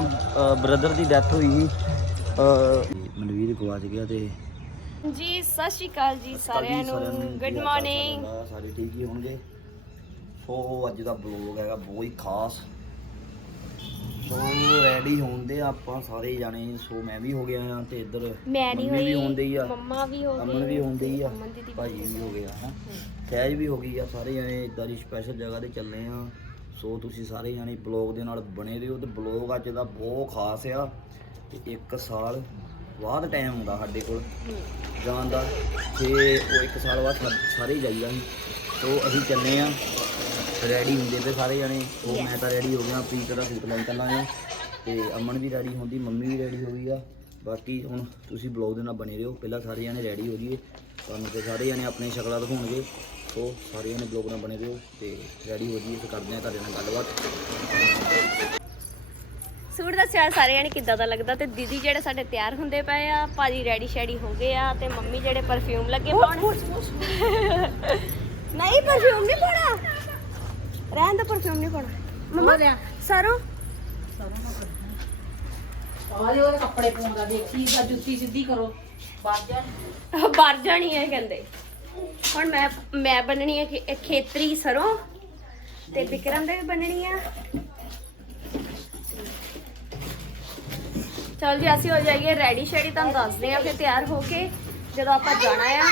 Brother ਦੀ death ਹੋਈ ਸੀ। ਮਨਵੀਰ ਗਵਾਚ ਗਿਆ ਤੇ ਜੀ ਸਤਿ ਸ਼੍ਰੀ ਅਕਾਲ ਜੀ ਸਾਰਿਆਂ ਨੂੰ। ਗੁੱਡ ਮਾਰਨਿੰਗ ਸਾਰੇ ਠੀਕ ਹੀ ਹੋਣਗੇ। ਸੋ ਅੱਜ ਦਾ ਬਲੌਗ ਹੈਗਾ ਬਹੁਤ ਹੀ ਖਾਸ। ਸੋ ਰੈਡੀ ਹੁੰਦੇ ਆਪਾਂ ਸਾਰੇ ਜਾਣੇ। ਸੋ ਮੈਂ ਵੀ ਹੋ ਗਿਆ ਹਾਂ ਤੇ ਇੱਧਰ ਮੈਂ ਨਹੀਂ ਵੀ ਹੋਈ ਹੁੰਦੇ ਹੀ ਆ। ਮੰਮਾ ਵੀ ਹੋ ਅਮਨ ਵੀ ਗਈ ਹੁੰਦੇ ਆ। ਭਾਜੀ ਵੀ ਹੋ ਗਿਆ ਹੈ। ਸਹਿਜ ਵੀ ਹੋ ਗਈ ਆ ਸਾਰੇ ਜਾਣੇ ਇਦਾਂ ਦੀ ਸਪੈਸ਼ਲ ਜਗ੍ਹਾ ਤੇ ਚੱਲੇ ਆ। ਸੋ ਤੁਸੀਂ ਸਾਰੇ ਜਾਣੇ ਬਲੌਗ ਦੇ ਨਾਲ ਬਣੇ ਰਹੋ ਤੇ ਬਲੌਗ ਅੱਜ ਦਾ ਬਹੁਤ ਖਾਸ ਆ ਤੇ ਇੱਕ ਸਾਲ ਬਾਅਦ ਟਾਈਮ ਹੁੰਦਾ ਸਾਡੇ ਕੋਲ ਜਾਣ ਦਾ। ਤੇ ਉਹ ਇੱਕ ਸਾਲ ਬਾਅਦ ਸਾ- ਸਾਰੇ ਹੀ ਜਾਈਦਾ ਸੀ। ਸੋ ਅਸੀਂ ਚੱਲੇ ਆ ਰੈਡੀ ਹੁੰਦੇ ਪਏ ਸਾਰੇ ਜਾਣੇ। ਉਹ ਮੈਂ ਤਾਂ ਰੈਡੀ ਹੋ ਗਿਆ ਪ੍ਰੀਤ ਦਾ ਸੂਟ ਲੈਣ ਚੱਲਾਂਗੇ ਤੇ ਅਮਨ ਵੀ ਰੈਡੀ ਹੁੰਦੀ ਮੰਮੀ ਵੀ ਰੈਡੀ ਹੋ ਗਈ ਆ। ਬਾਕੀ ਹੁਣ ਤੁਸੀਂ ਬਲੌਗ ਦੇ ਨਾਲ ਬਣੇ ਰਹੋ ਪਹਿਲਾਂ ਸਾਰੇ ਜਾਣੇ ਰੈਡੀ ਹੋ ਜਾਈਏ। ਤੁਹਾਨੂੰ ਤੇ ਸਾਰੇ ਜਾਣੇ ਆਪਣੀ ਸ਼ਕਲਾਂ ਦਿਖਾਉਣਗੇ। ਸੋ ਸਾਰੇ ਜਾਣੇ ਬਲੌਗ ਨਾਲ ਬਣੇ ਰਹੋ ਤੇ ਰੈਡੀ ਹੋ ਜਾਈਏ ਤੇ ਕਰਦੇ ਆ ਤੁਹਾਡੇ ਨਾਲ ਗੱਲਬਾਤ। ਸੂਟ ਦੱਸਿਆ ਸਾਰੇ ਜਾਣੇ ਕਿੱਦਾਂ ਦਾ ਲੱਗਦਾ ਤੇ ਦੀਦੀ ਜਿਹੜੇ ਸਾਡੇ ਤਿਆਰ ਹੁੰਦੇ ਪਏ ਆ ਭਾਜੀ ਰੈਡੀ ਸ਼ੈਡੀ ਹੋ ਗਏ ਆ ਤੇ ਮੰਮੀ ਜਿਹੜੇ ਪਰਫਿਊਮ ਲੱਗੇ ਪਾਉਣ। ਨਹੀਂ ਪਰਫਿਊਮ ਨਹੀਂ ਪਾਉਣਾ। ਰਹਿਣ ਦਾ ਪਰਫਿਊਮ ਨਹੀਂ ਪਾਉਣਾ। ਮੰਮਾ ਸਰੋਂ। ਆਲੇ ਉਹਦੇ ਕੱਪੜੇ ਪਾਉਂਦਾ ਦੇਖੀ ਦਾ ਜੁੱਤੀ ਸਿੱਧੀ ਕਰੋ। ਬਾਹਰ ਜਾ ਬਰ ਜਾਣੀ ਹੈ ਕਹਿੰਦੇ। ਹੁਣ ਮੈਂ ਮੈਂ ਬੰਨਣੀ ਹੈ ਖੇਤਰੀ ਸਰੋਂ ਤੇ ਵਿਕਰਮ ਦੇ ਵੀ ਬੰਨਣੀ ਆ। ਚਲ ਜੀ, ਅਸੀਂ ਹੋ ਜਾਈਏ ਰੈਡੀ ਸ਼ੈਡੀ, ਤੁਹਾਨੂੰ ਦੱਸਦੇ ਆ ਫਿਰ ਤਿਆਰ ਹੋ ਕੇ ਜਦੋਂ ਆਪਾਂ ਜਾਣਾ ਆ।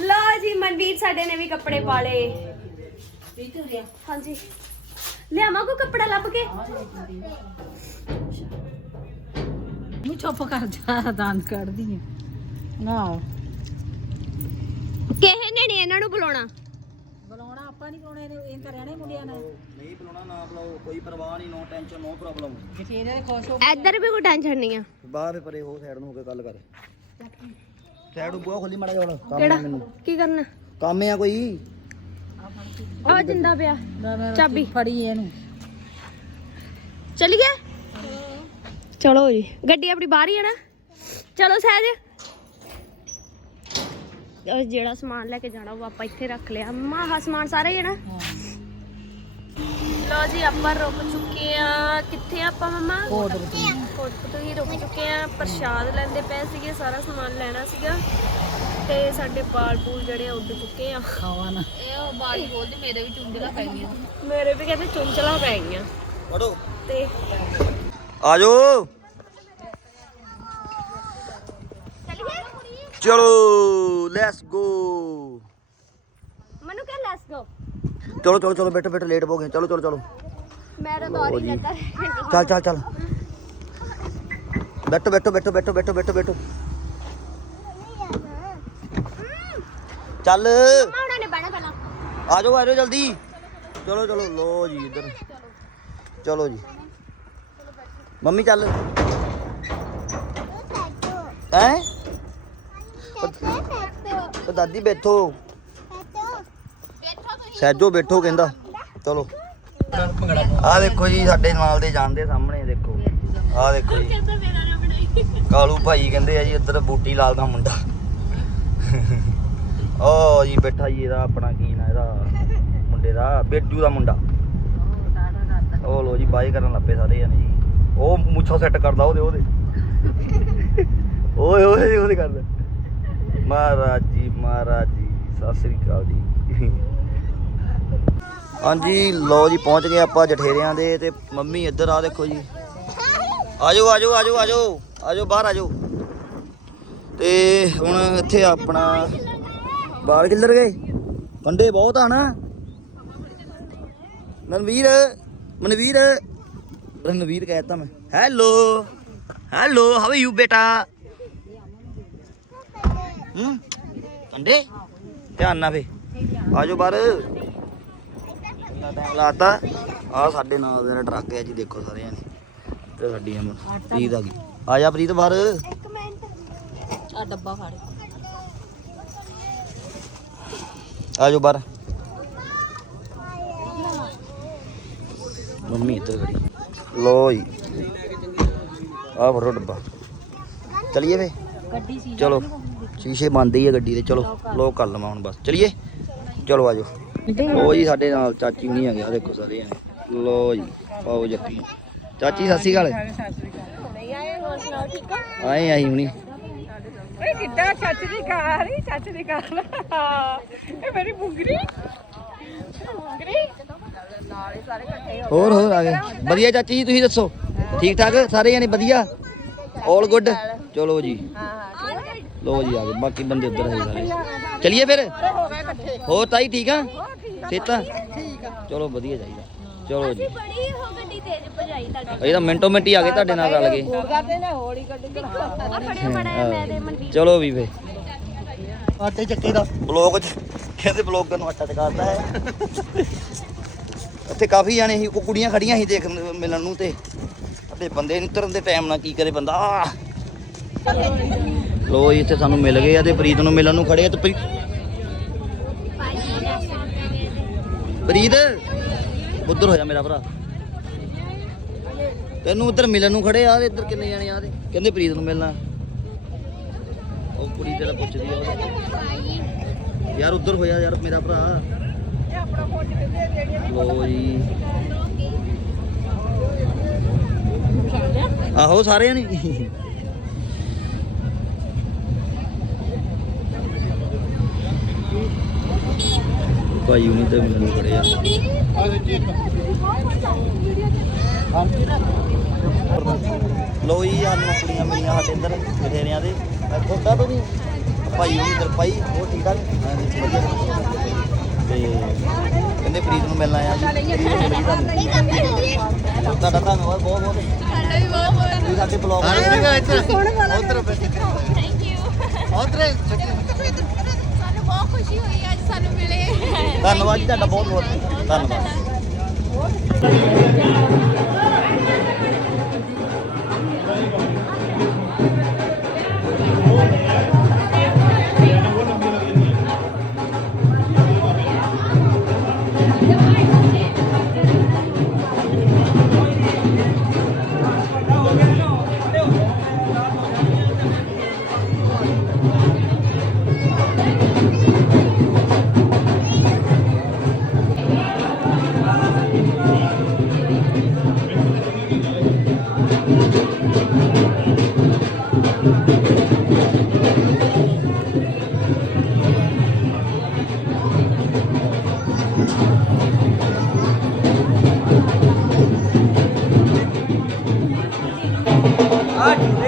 ਲਓ ਜੀ, ਮਨਵੀਰ ਸਾਡੇ ਨੇ ਵੀ ਕੱਪੜੇ ਪਾ ਲਏ। ਹਾਂਜੀ। ਲਿਆਵਾਂ ਕੋ ਕੱਪੜਾ ਲੱਭ ਕੇ? ਨੂੰ ਚੁੱਪ ਕਰ ਜਾ ਦੰਦ ਕੱਢਦੀ ਆ। ਨਾ। ਕਿਸੇ ਨੇ ਨਹੀਂ ਇਹਨਾਂ ਨੂੰ ਬੁਲਾਉਣਾ। ਬੁਲਾਉਣਾ ਆਪਾਂ ਨਹੀਂ ਬੁਲਾਉਣਾ ਇਹਨੇ ਇਹ ਤਾਂ ਰਹਿਣੇ ਮੁੰਡਿਆਂ ਨੇ ਨਹੀਂ ਬੁਲਾਉਣਾ ਨਾ ਬੁਲਾਓ ਕੋਈ ਪਰਵਾਹ ਨਹੀਂ ਨੋ ਟੈਨਸ਼ਨ ਨੋ ਪ੍ਰੋਬਲਮ ਬਥੇਰੇ ਦੇ ਖੁਸ਼ ਹੋ ਇੱਧਰ ਵੀ ਕੋਈ ਟੈਨਸ਼ਨ ਨਹੀਂ ਆ। ਬਾਹਰ ਪਰੇ ਹੋ ਸਾਈਡ ਨੂੰ ਹੋ ਕੇ ਗੱਲ ਕਰ। ਸਾਈਡ ਨੂੰ ਬੂਹਾ ਖੋਲੀ ਮਾੜਾ ਜਿਹਾ ਹੁਣ ਕੰਮ ਕਿਹੜਾ? ਆ ਮੈਨੂੰ। ਕੀ ਕਰਨਾ? ਕੰਮ ਆ ਕੋਈ? ਆ ਜਿੰਦਾ ਪਿਆ ਚਾਬੀ। ਫੜੀ ਇਹਨੂੰ। ਚਲੀਏ? ਚਲੋ ਜੀ ਗੱਡੀ ਆਪਣੀ ਬਾਹਰ ਹੀ ਹੈ ਨਾ। ਚਲੋ ਸਹਿਜ। ਜਿਹੜਾ ਸਮਾਨ ਲੈ ਕੇ ਜਾਣਾ ਉਹ ਆਪਾਂ ਇੱਥੇ ਰੱਖ ਲਿਆ। ਮੰਮਾ ਆਹ ਸਮਾਨ ਸਾਰਾ ਹੀ ਹੈ ਨਾ? ਲੋ ਜੀ ਆਪਾਂ ਰੁਕ ਚੁੱਕੇ ਆ ਕਿੱਥੇ ਆਪਾਂ ਮੰਮਾ? ਕੋਟ ਕੋਟ ਤੋਂ ਹੀ ਰੁਕ ਚੁੱਕੇ ਆ ਪ੍ਰਸ਼ਾਦ ਲੈਂਦੇ ਪਏ ਸੀਗੇ ਸਾਰਾ ਸਮਾਨ ਲੈਣਾ ਸੀਗਾ। ਤੇ ਸਾਡੇ ਬਾਲ ਬੂਲ ਜਿਹੜੇ ਆ ਉੱਡ ਚੁੱਕੇ ਆ। ਖਾਵਾ ਨਾ। ਇਹ ਉਹ ਬਾੜੀ ਬੋਲਦੀ ਮੇਰੇ ਵੀ ਚੁੰਝਲਾ ਪੈ ਗਈਆਂ। ਮੇਰੇ ਵੀ ਕਹਿੰਦੇ ਚੁੰਚਲਾ ਪੈ ਗਈਆਂ। ਪੜੋ ਤੇ ਆਜੋ ਚਲੋ ਲੈਟਸ ਗੋ ਮਨੂ ਕਹਿ ਲੈਟਸ ਗੋ ਚਲੋ ਚਲੋ ਚਲੋ ਬੈਠੋ ਬੈਠੋ ਲੇਟ ਹੋ ਗਏ। ਚਲੋ ਚਲੋ ਚਲੋ। ਮੇਰਾ ਦੌਰ ਹੀ ਲੱਗਾ। ਚੱਲ ਚੱਲ ਚੱਲ। ਬੈਠੋ ਬੈਠੋ ਬੈਠੋ ਬੈਠੋ ਬੈਠੋ ਬੈਠੋ ਬੈਠੋ। ਚੱਲ। ਉਹਨਾਂ ਨੇ ਬਹਿਣਾ ਪਹਿਲਾਂ। ਆਜੋ ਆਜੋ ਜਲਦੀ। ਚਲੋ ਚਲੋ ਲੋ ਜੀ ਇੱਧਰ। ਚਲੋ ਜੀ। ਮੰਮੀ ਚੱਲ। ਹੈ? ਉਹ ਦਾਦੀ ਬੈਠੋ। ਸਹਿਜੋ ਬੈਠੋ ਕਹਿੰਦਾ। ਚਲੋ। ਆ ਦੇਖੋ ਜੀ, ਸਾਡੇ ਨਾਲ ਦੇ ਜਾਂਦੇ ਸਾਹਮਣੇ, ਦੇਖੋ। ਆ ਦੇਖੋ ਜੀ। ਕਾਲੂ ਭਾਈ ਕਹਿੰਦੇ ਆ ਜੀ, ਇੱਧਰ ਬੂਟੀ ਲਾਲ ਦਾ ਮੁੰਡਾ। ਓ ਜੀ, ਬੈਠਾ ਜੀ ਇਹਦਾ, ਆਪਣਾ ਕੀ ਨਾ ਇਹਦਾ? ਮੁੰਡੇ ਦਾ ਬੇਟੂ ਦਾ ਮੁੰਡਾ। ਉਹ ਲੋ ਜੀ ਬਾਈ ਕਰਨ ਲੱਪੇ ਸਾਰੇ ਜਣੇ ਜੀ। ਉਹ ਮੁੱਛਾਂ ਸੈੱਟ ਕਰਦਾ ਉਹਦੇ ਉਹਦੇ। ਓਏ ਓਏ, ਉਹਦੇ ਕਰਦਾ ਮਹਾਰਾਜ ਜੀ ਮਹਾਰਾਜ ਜੀ, ਸਤਿ ਸ੍ਰੀ ਅਕਾਲ ਜੀ। ਹਾਂਜੀ ਲੋ ਜੀ, ਪਹੁੰਚ ਗਏ ਆਪਾਂ ਜਠੇਰਿਆਂ ਦੇ ਤੇ ਮੰਮੀ ਇੱਧਰ ਆ ਦੇਖੋ ਜੀ। ਆਜੋ ਆਜੋ ਆਜੋ ਆਜੋ ਆਜੋ, ਬਾਹਰ ਆਜੋ। ਤੇ ਹੁਣ ਇੱਥੇ ਆਪਣਾ ਬਾਲ ਕਿੱਧਰ ਗਏ? ਕੰਡੇ ਬਹੁਤ ਆ ਨਾ। ਮਨਵੀਰ ਮਨਵੀਰ, ਰਣਵੀਰ ਕਹਿਤਾ ਮੈਂ। ਹੈਲੋ ਹੈਲੋ ਹਾਊ ਯੂ ਬੇਟਾ? ਹੂੰ? ਕੰਡੇ ਧਿਆਨ ਨਾਲ ਫੇ ਆਜੋ ਬਾਹਰ। ਇੰਨਾ ਟਾਈਮ ਲਾਤਾ। ਆ ਸਾਡੇ ਨਾਲ ਦੇ ਟਰੱਕ ਹੈ ਜੀ ਦੇਖੋ ਸਾਰੇ ਨੇ। ਤੇ ਸਾਡੀ ਅਮਨ ਪ੍ਰੀਤ ਆ ਗਈ। ਆ ਜਾ ਪ੍ਰੀਤ ਬਾਹਰ। ਆ ਡੱਬਾ ਫੜ। ਆਜੋ ਬਾਹਰ। ਮੰਮੀ ਇੱਧਰ ਖੜੀ। ਲੋ ਜੀ। ਆ ਫੜੋ ਡੱਬਾ। ਚਲਿਏ ਸੀ ਚਲੋ। ਸ਼ੀਸ਼ੇ ਬੰਦ ਹੀ ਆ ਗੱਡੀ ਦੇ ਚਲੋ ਲੋਕ ਕਰ ਲਵਾਂ ਹੁਣ ਬਸ। ਚਲਿਏ। ਚਲੋ ਆਜੋ ਲੋ ਜੀ ਸਾਡੇ ਨਾਲ ਚਾਚੀ ਨਹੀਂ ਆ ਗਿਆ ਦੇਖੋ ਸਾਰੇ ਜਣੇ। ਲੋ ਜੀ ਪਾਓ ਜੱਫੀ। ਚਾਚੀ ਸਤਿ ਸ਼੍ਰੀ ਅਕਾਲ। ਆਏ ਆਈ ਹੁਣੀ। ਓਏ ਕਿੱਦਾਂ ਸੱਚ ਦੀ ਕਾਰ ਹੀ ਸੱਚ ਦੀ ਕਾਰ? ਇਹ ਮੇਰੀ ਬੁਗਰੀ। ਬੁਗਰੀ। ਹੋਰ ਹੋਰ ਆ ਗਏ। ਵਧੀਆ ਚਾਚੀ ਜੀ ਤੁਸੀਂ ਦੱਸੋ? ਠੀਕ ਠਾਕ? ਸਾਰੇ ਜਾਨੇ ਵਧੀਆ? 올 ਗੁੱਡ ਚਲੋ ਜੀ। ਲੋ ਜੀ ਆ ਗਏ ਬਾਕੀ ਬੰਦੇ ਉੱਧਰ ਹੈ ਸਾਰੇ। ਚਲਿਏ ਫਿਰ? ਹੋਰ ਤਾਈ ਠੀਕ ਆ? ਸੇਤਾ ਚਲੋ ਵਧੀਆ ਚਾਹੀਦਾ। ਚਲੋ ਜੀ। ਬੜੀ ਹੋ ਗੱਡੀ ਤੇਜ਼ ਭਜਾਈ ਤੁਹਾਡੀ ਇਹ ਤਾਂ ਮਿੰਟੋ ਮਿੰਟ ਹੀ ਆ ਗਏ ਤੁਹਾਡੇ ਨਾਲ ਰਲ ਗਏ ਆ ਚਲੋ ਵੀ ਫੇ। ਆਟੇ ਚੱਕੇ ਦਾ। ਬਲੌਗ ਚ ਕਹਿੰਦੇ ਬਲੌਗਰ ਨੂੰ ਆਟਾ ਚਕਾਤਾ ਹੈ। ਉੱਥੇ ਕਾਫੀ ਜਾਣੇ ਸੀ ਕੋ ਕੁੜੀਆਂ ਖੜੀਆਂ ਸੀ ਦੇਖ ਮਿਲਣ ਨੂੰ ਤੇ। ਤੇ ਬੰਦੇ ਨਹੀਂ ਤੁਰਨ ਦੇ ਟਾਈਮ ਨਾਲ ਕੀ ਕਰੇ ਬੰਦਾ। ਲੋ ਜੀ, ਇੱਥੇ ਸਾਨੂੰ ਮਿਲ ਗਏ ਆ ਤੇ ਪ੍ਰੀਤ ਨੂੰ ਮਿਲਣ ਨੂੰ ਖੜੇ ਆ ਤੇ ਪ੍ਰੀ- ਪ੍ਰੀਤ, ਉੱਧਰ ਹੋ ਜਾ ਮੇਰਾ ਭਰਾ। ਤੈਨੂੰ ਉੱਧਰ ਮਿਲਣ ਨੂੰ ਖੜੇ ਆ, ਤੇ ਇੱਧਰ ਕਿੰਨੇ ਜਾਣੇ ਆ ਤੇ? ਕਹਿੰਦੇ ਪ੍ਰੀਤ ਨੂੰ ਮਿਲਣਾ। ਉਹ ਕੁੜੀ ਤੇਰਾ ਪੁੱਛਦੀ ਆ ਉਹਦਾ। ਯਾਰ ਉੱਧਰ ਹੋਇਆ ਯਾਰ ਮੇਰਾ ਭਰਾ। ਲੋ ਜੀ। ਆਹੋ, ਸਾਰਿਆਂ ਨੇ? ਭਾਈ ਉਹਨੇ ਤੇ ਮੈਨੂੰ ਖੜੇ ਆ ਲੋ ਜੀ ਸਾਨੂੰ ਕੁੜੀਆਂ ਮਿਲੀਆਂ ਸਾਡੇ ਅੰਦਰ ਬਥੇਰਿਆਂ ਦੇ। ਖੋਟਾ ਤੋਂ ਵੀ। ਭਾਈ ਉਹ ਇਧਰ ਭਾਈ ਉਹ ਠੀਕ ਵਧੀਆ। ਤੇ ਕਹਿੰਦੇ ਪ੍ਰੀਤ ਨੂੰ ਮਿਲਣਾ ਆ ਜੀ। ਤੁਹਾਡਾ ਧੰਨਵਾਦ ਬਹੁਤ ਬਹੁਤ। ਸਾਡਾ ਵੀ ਬਹੁਤ ਬਹੁਤ। ਸਾਡੇ ਬਲੌਗ ਥੈਂਕ ਯੂ ਬਹੁਤ ਖੁਸ਼ੀ ਹੋਈ ਅੱਜ ਸਾਨੂੰ ਮਿਲੇ। ਧੰਨਵਾਦ ਜੀ ਤੁਹਾਡਾ ਬਹੁਤ ਬਹੁਤ ਧੰਨਵਾਦ। 来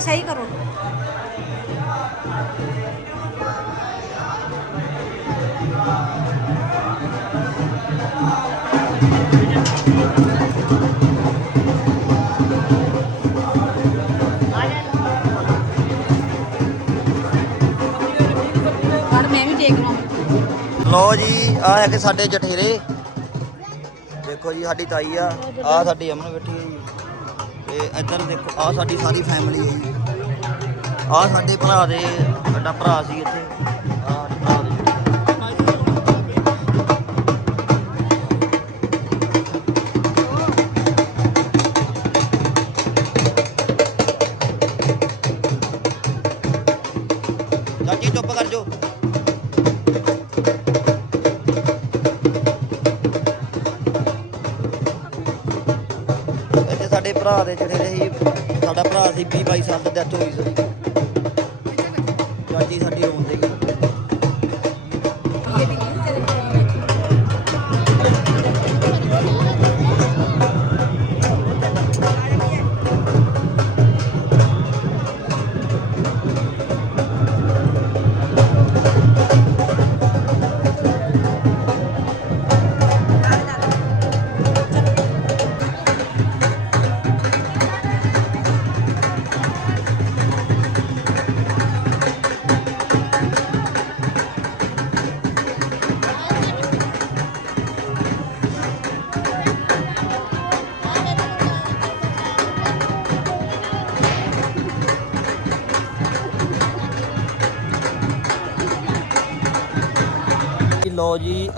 ਸਹੀ ਕਰੋ। ਪਰ ਲੋ ਜੀ ਆ ਹੈ ਕਿ ਸਾਡੇ ਜਠੇਰੇ। ਦੇਖੋ ਜੀ, ਸਾਡੀ ਤਾਈ ਆ ਆ ਸਾਡੀ ਅਮਨ ਇੱਧਰ ਦੇਖੋ ਆ ਸਾਡੀ ਸਾਰੀ ਫੈਮਿਲੀ ਹੈ ਜੀ। ਆ ਸਾਡੇ ਭਰਾ ਦੇ, ਸਾਡਾ ਭਰਾ ਸੀ ਇੱਥੇ। ਆ ਭਰਾ ਦੇ। ਚਾਚੀ, ਚੁੱਪ ਕਰ ਜੋ ਭਰਾ ਦੇ ਜਿਹੜੇ ਸੀ ਸਾਡਾ ਭਰਾ ਸੀ 20 22 ਸਾਲ ਦੀ ਡੈਥ ਹੋਈ ਸੀ। ਲਓ ਜੀ